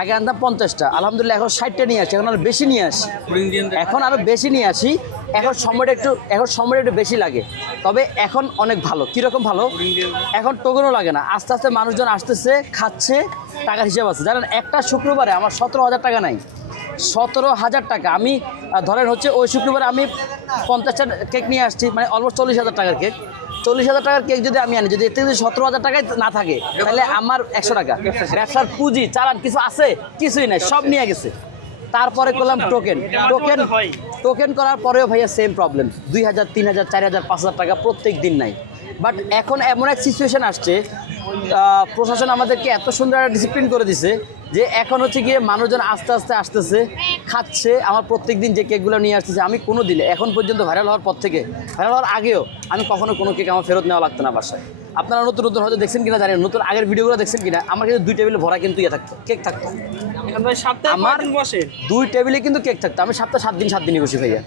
আগে আনতাম 50টা, আলহামদুলিল্লাহ এখন 60টা নিয়ে আসি, এখন আরো বেশি নিয়ে আসি, এখন আরো বেশি নিয়ে আসি। এখন সময়টা একটু বেশি লাগে, তবে এখন অনেক ভালো। কীরকম ভালো? এখন টোকনও লাগে না, আস্তে আস্তে মানুষজন আসতেছে, খাচ্ছে, টাকার হিসাব আছে। জানেন একটা শুক্রবারে আমার 17,000 টাকা নাই, 17,000 টাকা। আমি ধরেন হচ্ছে ওই শুক্রবারে আমি 50টা কেক নিয়ে আসছি, মানে অলমোস্ট 40,000 টাকার কেক। 40,000 টাকার কেক যদি আমি আনি, যদি এর থেকে যদি 17,000 টাকায় না থাকে, তাহলে আমার 100 টাকা ব্যবসার পুঁজি চালান কিছু আছে? কিছুই নাই, সব নিয়ে গেছে। তারপরে করলাম টোকেন করার পরেও ভাইয়া সেম প্রবলেম, 2,000, 3,000, 4,000, 5,000 টাকা প্রত্যেক দিন নাই। বাট এখন এমন এক সিচুয়েশন আসছে, প্রশাসন আমাদেরকে এত সুন্দর একটা ডিসিপ্লিন করে দিছে যে এখন হচ্ছে গিয়ে মানুষজন আস্তে আস্তে আসতেছে, খাচ্ছে। আমার প্রত্যেক দিন যে কেকগুলো নিয়ে আসতেছে, আমি কোনো দিন এখন পর্যন্ত ভাইরাল হওয়ার পর থেকে, ভাইরাল হওয়ার আগেও আমি কখনো কোনো কেক আমার ফেরত নেওয়া লাগতো না বাসায়। আপনারা নতুন নতুন হয়তো দেখছেন কিনা জানেন, নতুন আগের ভিডিওগুলো দেখছেন কিনা, আমার কিন্তু 2 টেবিলে ভরা কিন্তু থাকতো, কেক থাকতো। সপ্তাহে আমার বসে 2 টেবিলে কিন্তু কেক থাকতো। আমি সপ্তাহে 7 দিনই বসি ভাইয়া।